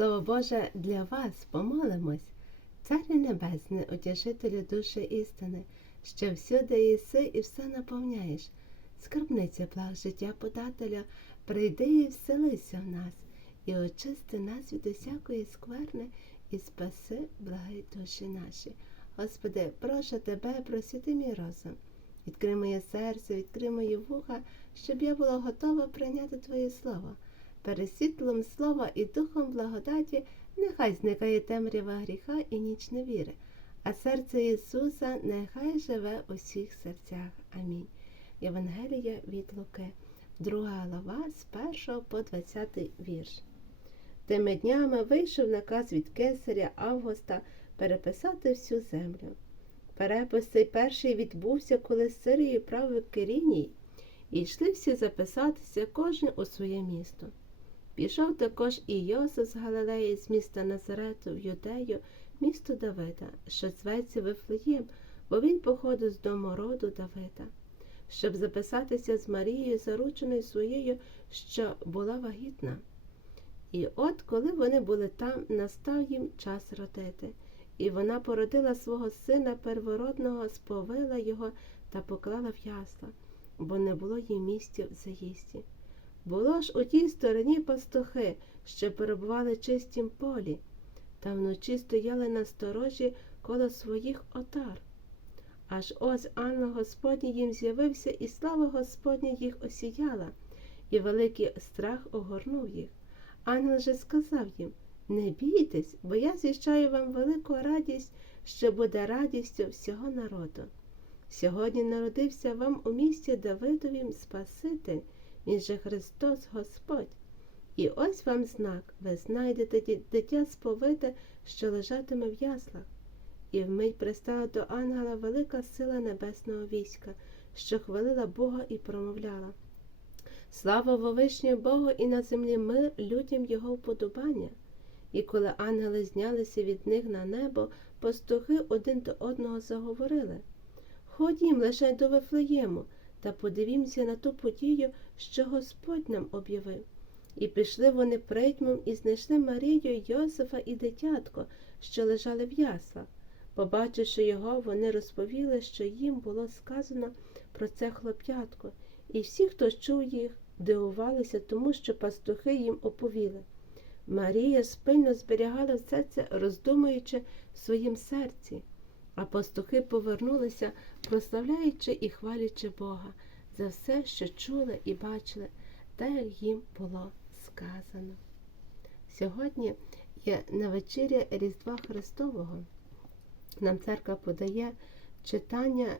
Слово Боже для вас помолимось, Царю Небесний, утішителю душі істини, що всюди єси і все наповняєш. Скарбниця благ життя подателя, прийди і вселися в нас, і очисти нас від усякої скверни, і спаси благи душі наші. Господи, прошу тебе, просити мій розум. Відкрий моє серце, відкрий мої вуха, щоб я була готова прийняти Твоє Слово. Перед світлом слова і духом благодаті нехай зникає темрява гріха і ніч невіри, а серце Ісуса нехай живе у всіх серцях. Амінь. Євангелія від Луки, 2 глава з 1 по 20 вірш. Тими днями вийшов наказ від кесаря Августа переписати всю землю. Перепис цей перший відбувся, коли з правив Киріній, і йшли всі записатися кожен у своє місто. Пішов також і Йосиф з Галилеї, з міста Назарету в Юдею, місто Давида, що зветься Вифлеєм, бо він походив з дому роду Давида, щоб записатися з Марією, зарученою своєю, що була вагітна. І от, коли вони були там, настав їм час родити, і вона породила свого сина первородного, сповила його та поклала в ясла, бо не було їй місця в заїзді. Було ж у тій стороні пастухи, що перебували чистім полі, та вночі стояли на сторожі коло своїх отар. Аж ось ангел Господній їм з'явився, і слава Господня їх осіяла, і великий страх огорнув їх. Ангел же сказав їм Не бійтесь, бо я звіщаю вам велику радість, що буде радістю всього народу. Сьогодні народився вам у місті Давидовім Спаситель, він же Христос Господь. І ось вам знак, ви знайдете дитя сповите, що лежатиме в яслах. І вмить пристала до ангела велика сила небесного війська, що хвалила Бога і промовляла. Слава Вовишнє Богу і на землі мир людям Його вподобання. І коли ангели знялися від них на небо, пастухи один до одного заговорили Ходім лише до Вифлеєму та подивімося на ту подію, що Господь нам об'явив. І пішли вони притьмом і знайшли Марію, Йосифа і дитятко, що лежали в яслах. Побачивши його, вони розповіли, що їм було сказано про це хлоп'ятко, і всі, хто чув їх, дивувалися тому, що пастухи їм оповіли. Марія спильно зберігала все це, роздумуючи в своїм серці, а пастухи повернулися, прославляючи і хвалячи Бога за все, що чули і бачили, так як їм було сказано. Сьогодні є на вечіря Різдва Христового. Нам церква подає читання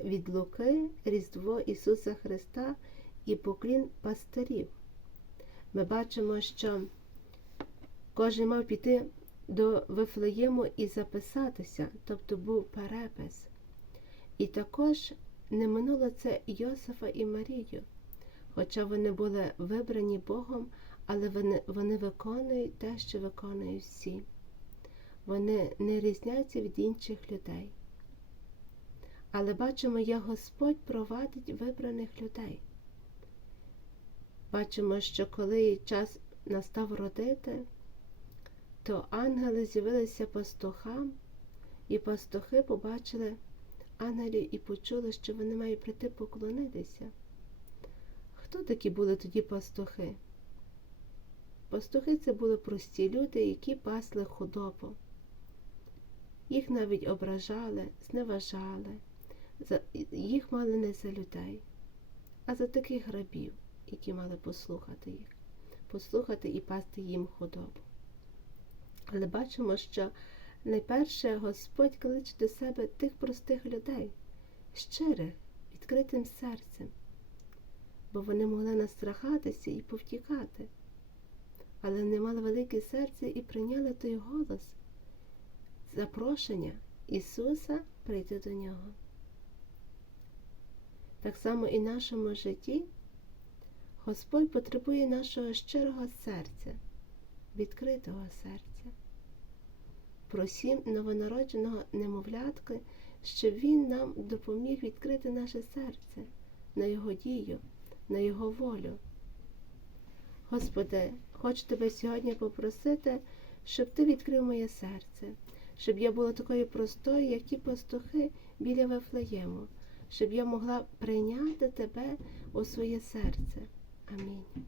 від Луки, Різдво Ісуса Христа і поклін пастирів. Ми бачимо, що кожен мав піти до Вифлеєму і записатися, тобто був перепис. І також не минуло це Йосифа і Марію, хоча вони були вибрані Богом, але вони, вони виконують те, що виконують всі. Вони не різняться від інших людей. Але бачимо, як Господь провадить вибраних людей. Бачимо, що коли час настав родити, то ангели з'явилися пастухам, і пастухи побачили ангелів і почули, що вони мають прийти поклонитися. Хто такі були тоді пастухи? Пастухи це були прості люди, які пасли худобу. Їх навіть ображали, зневажали, їх мали не за людей, а за таких рабів, які мали послухати їх, послухати і пасти їм худобу. Але бачимо, що найперше Господь кличе до себе тих простих людей, щирих, відкритим серцем, бо вони могли настрахатися і повтікати, але вони мали велике серце і прийняли той голос, запрошення Ісуса прийти до нього. Так само і в нашому житті Господь потребує нашого щирого серця, відкритого серця. Просім новонародженого немовлятки, щоб Він нам допоміг відкрити наше серце на Його дію, на Його волю. Господи, хочу тебе сьогодні попросити, щоб ти відкрив моє серце, щоб я була такою простою, як ті пастухи біля Вифлеєму, щоб я могла прийняти тебе у своє серце. Амінь.